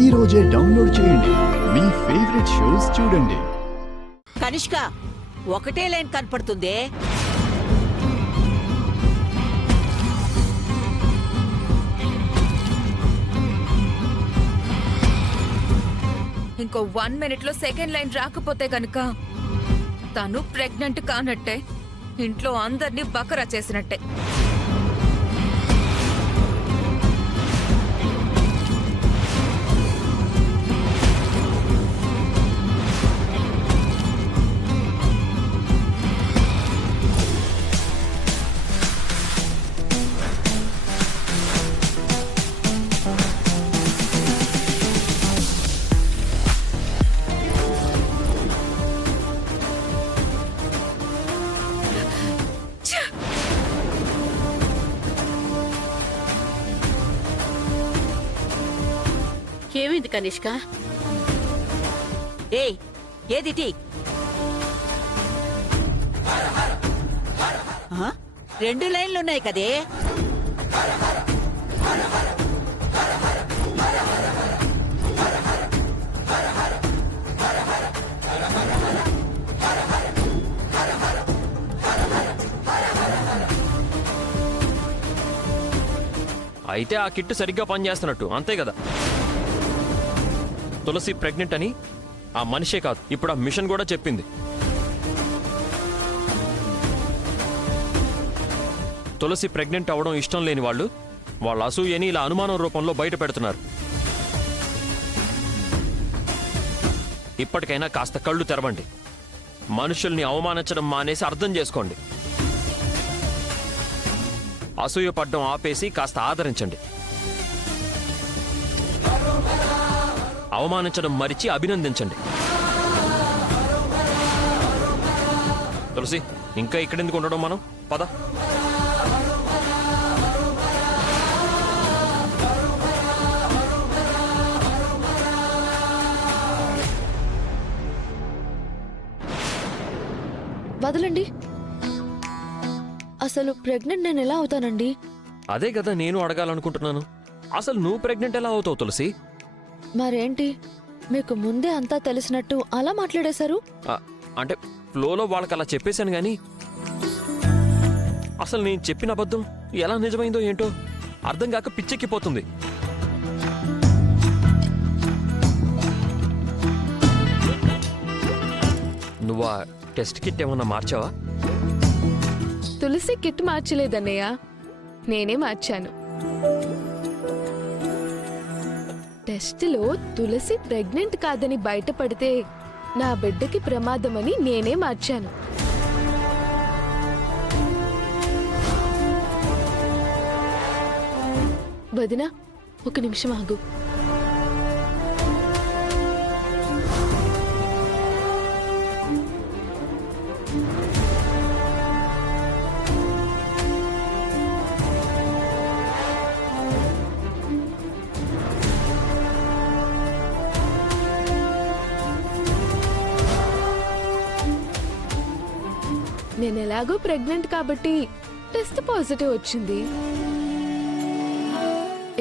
ఈ రోజే డౌన్లోడ్ చేయండి. మీ ఫేవరెట్ షోస్ చూడండి. కనిష్క, ఒకటే లైన్ కనపడుతుంది. ఇంకో 1 minute లో సెకండ్ లైన్ రాకపోతే కనుక తను ప్రెగ్నెంట్ కానట్టే, ఇంట్లో అందరినీ బకరా చేసినట్టే. ఏమైంది కనిష్క? ఏయ్, ఏది టీ? 2 లైన్లున్నాయి కదే. అయితే ఆ కిట్టు సరిగ్గా పనిచేస్తున్నట్టు అంతే కదా. తులసి ప్రెగ్నెంట్ అని ఆ మనిషే కాదు, ఇప్పుడు ఆ మిషన్ కూడా చెప్పింది. తులసి ప్రెగ్నెంట్ అవ్వడం ఇష్టం లేని వాళ్ళు వాళ్ళ అసూయని ఇలా అనుమానం రూపంలో బయట పెడుతున్నారు. ఇప్పటికైనా కాస్త కళ్ళు తెరవండి. మనుషుల్ని అవమానించడం మానేసి అర్థం చేసుకోండి. అసూయ పడ్డం ఆపేసి కాస్త ఆదరించండి. అవమానించడం మరిచి అభినందించండి. తులసి, ఇంకా ఇక్కడెందుకు ఉండడం, మనం పద. వదలండి. అసలు ప్రెగ్నెంట్ నేను ఎలా అవుతానండి? అదే కదా నేను అడగాలనుకుంటున్నాను. అసలు నువ్వు ప్రెగ్నెంట్ ఎలా అవుతావు తులసి? మరేంటి, మీకు ముందే అంతా తెలిసినట్టు అలా మాట్లాడేశారు? అంటే ఫ్లోలో వాళ్ళకి అలా చెప్పేశాను గాని అసలు నేను చెప్పిన అబద్ధం ఎలా నిజమైందో ఏంటో అర్థం కాక పిచ్చెక్కిపోతుంది. నువ్వు ఆ టెస్ట్ కిట్ ఏమన్నా మార్చావా? తులసి కిట్ మార్చలేదన్నయ్య, నేనే మార్చాను. టెస్టులో తులసి ప్రెగ్నెంట్ కాదని బయటపడితే నా బిడ్డకి ప్రమాదమని నేనే మార్చాను. వదినా, ఒక నిమిషం ఆగు. నేను ఎలాగో ప్రెగ్నెంట్ కాబట్టి టెస్ట్ పాజిటివ్ వచ్చింది.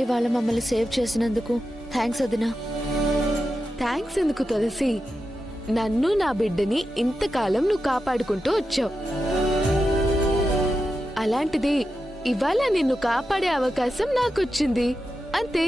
ఇవాళ మమ్మల్ని సేవ్ చేసినందుకు థ్యాంక్స్ వదినా. థ్యాంక్స్ ఎందుకు తులసి, నన్ను నా బిడ్డని ఇంతకాలం నువ్వు కాపాడుకుంటూ వచ్చావు. అలాంటిది ఇవాళ నిన్ను కాపాడే అవకాశం నాకొచ్చింది అంతే.